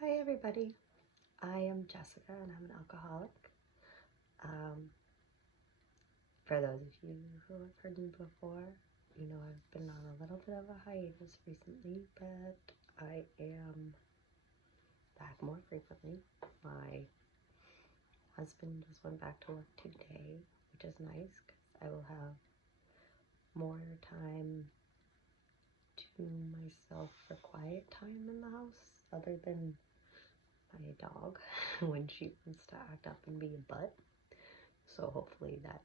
Hi everybody, I am Jessica and I'm an alcoholic. For those of you who have heard me before, you know I've been on a little bit of a hiatus recently, but I am back more frequently. My husband just went back to work today, which is nice because I will have more time to myself for quiet time in the house other than my dog when she wants to act up and be a butt. So hopefully that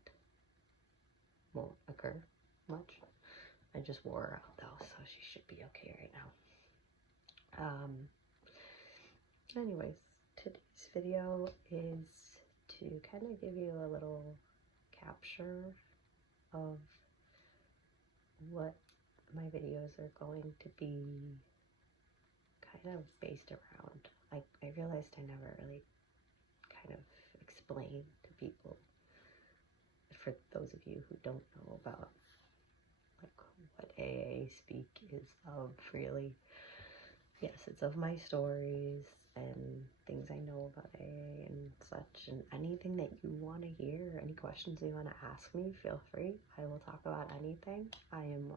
won't occur much. I just wore her out though, so she should be okay right now. Anyways, today's video is to kind of give you a little capture of what my videos are going to be kind of based around. I realized I never really kind of explained to people, for those of you who don't know about like what AA speak is of, really. Yes, it's of my stories and things I know about AA and such, and anything that you want to hear, any questions you want to ask me, feel free. I will talk about anything. I am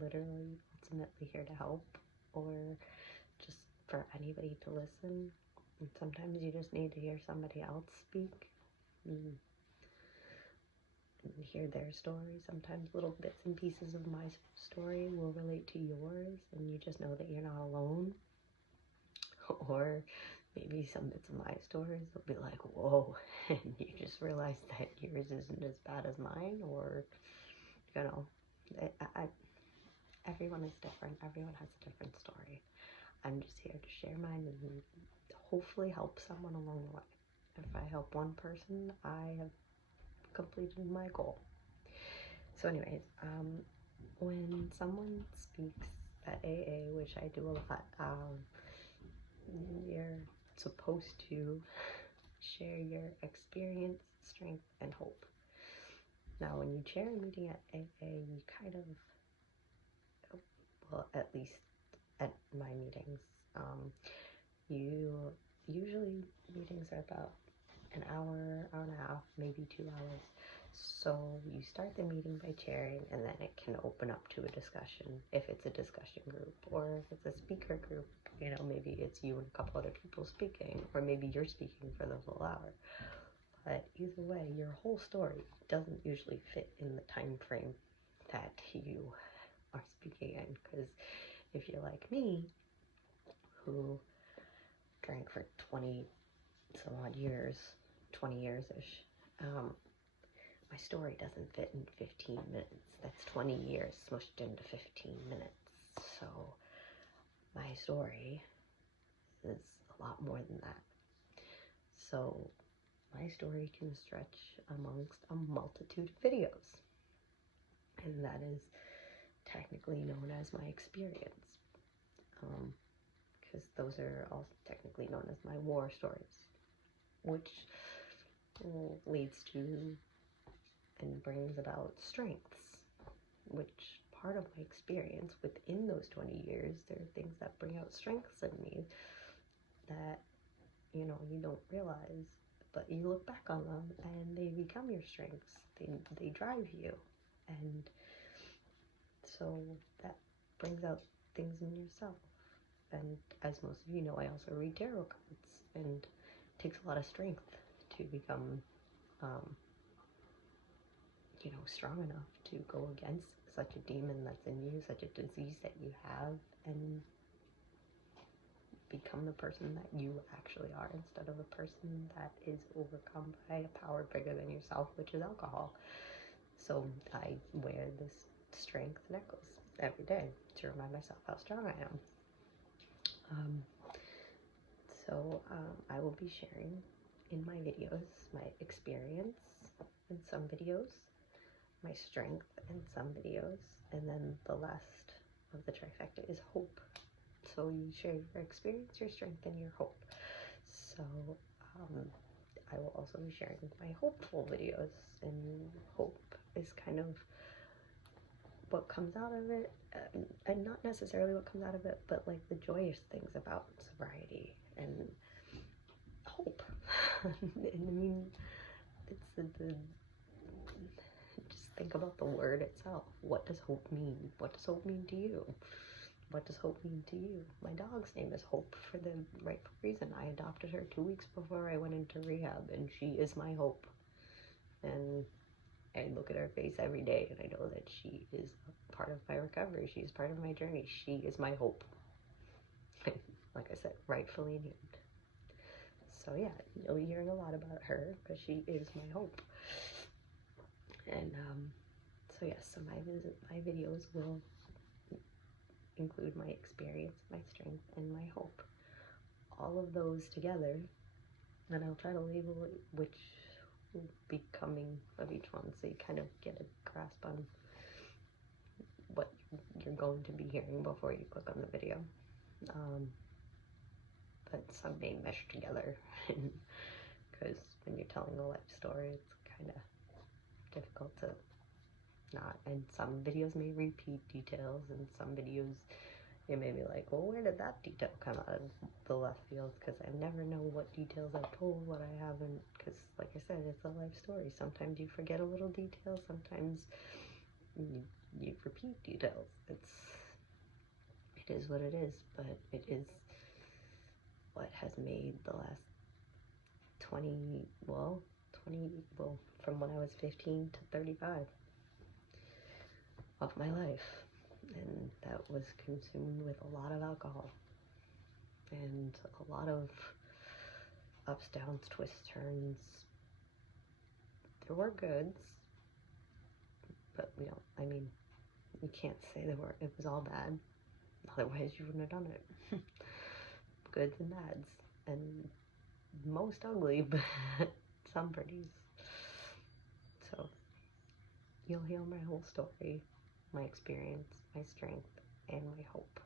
literally ultimately here to help, or just for anybody to listen. And sometimes you just need to hear somebody else speak and hear their story. Sometimes little bits and pieces of my story will relate to yours, and you just know that you're not alone. Or maybe some bits of my stories will be like, whoa, and you just realize that yours isn't as bad as mine, or, you know, everyone is different. Everyone has a different story. I'm just here to share mine and hopefully help someone along the way. If I help one person, I have completed my goal. So anyways, when someone speaks at AA, which I do a lot, you're supposed to share your experience, strength, and hope. Now, when you chair a meeting at AA, you kind of, well, at least at my meetings, usually meetings are about an hour, hour and a half, maybe 2 hours. So you start the meeting by chairing, and then it can open up to a discussion if it's a discussion group, or if it's a speaker group, you know, maybe it's you and a couple other people speaking, or maybe you're speaking for the whole hour. But either way, your whole story doesn't usually fit in the time frame that you are speaking in, because if you're like me, who drank for 20 some odd years, 20 years-ish, my story doesn't fit in 15 minutes. That's 20 years smushed into 15 minutes. So my story is a lot more than that. So my story can stretch amongst a multitude of videos, and that is technically known as my experience, because those are also technically known as my war stories, which leads to and brings about strengths, which part of my experience within those 20 years, there are things that bring out strengths in me that, you know, you don't realize, but you look back on them and they become your strengths. They drive you. And so that brings out things in yourself. And as most of you know, I also read tarot cards, and it takes a lot of strength to become you know, strong enough to go against such a demon that's in you, such a disease that you have, and become the person that you actually are, instead of a person that is overcome by a power bigger than yourself, which is alcohol. So I wear this strength necklace every day to remind myself how strong I am. I will be sharing in my videos my experience in some videos, my strength in some videos, and then the last of the trifecta is hope. So you share your experience, your strength, and your hope. So I will also be sharing my hopeful videos, and hope is kind of what comes out of it, and not necessarily what comes out of it, but like the joyous things about sobriety and hope. And I mean, it's just think about the word itself. What does hope mean? What does hope mean to you? What does hope mean to you? My dog's name is Hope for the rightful reason. I adopted her 2 weeks before I went into rehab, and she is my hope. And I look at her face every day, and I know that she is a part of my recovery. She is part of my journey. She is my hope. Like I said, rightfully named. So yeah, you'll be hearing a lot about her because she is my hope. And so yes, so my videos will include my experience, my strength, and my hope. All of those together, and I'll try to label it which will be coming of each one, so you kind of get a grasp on what you're going to be hearing before you click on the video. But some may mesh together, because when you're telling a life story, it's kind of difficult to not. And some videos may repeat details, and some videos it may be like, well, where did that detail come out of the left field? Because I never know what details I've told, what I haven't. Because, like I said, it's a life story. Sometimes you forget a little detail. Sometimes you repeat details. It is what it is. But it is what has made the last 20, from when I was 15 to 35 of my life. And that was consumed with a lot of alcohol and a lot of ups, downs, twists, turns. There were goods, but you can't say it was all bad. Otherwise you wouldn't have done it. Goods and bads, and most ugly, but some pretties. So you'll hear my whole story, my experience, my strength, and my hope.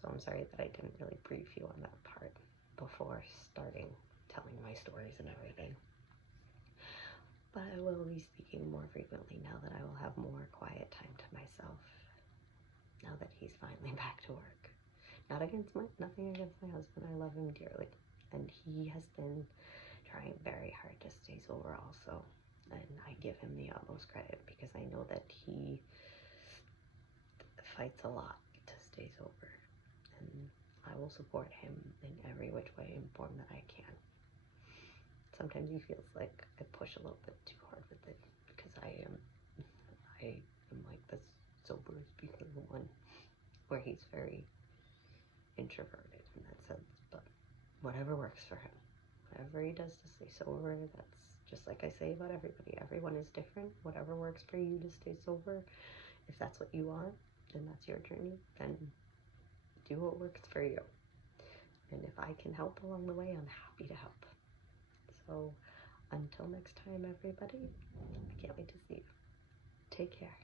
So I'm sorry that I didn't really brief you on that part before starting telling my stories and everything. But I will be speaking more frequently now that I will have more quiet time to myself. Now that he's finally back to work. Nothing against my husband. I love him dearly. And he has been trying very hard to stay sober also. And I give him the utmost credit because I know that he fights a lot to stay sober. And I will support him in every which way and form that I can. Sometimes he feels like I push a little bit too hard with it because I am like the sober speaker one, where he's very introverted in that sense, but whatever works for him. Whatever he does to stay sober, that's just like I say about everybody. Everyone is different. Whatever works for you to stay sober, if that's what you want and that's your journey, then do what works for you. And if I can help along the way, I'm happy to help. So until next time, everybody, I can't wait to see you. Take care.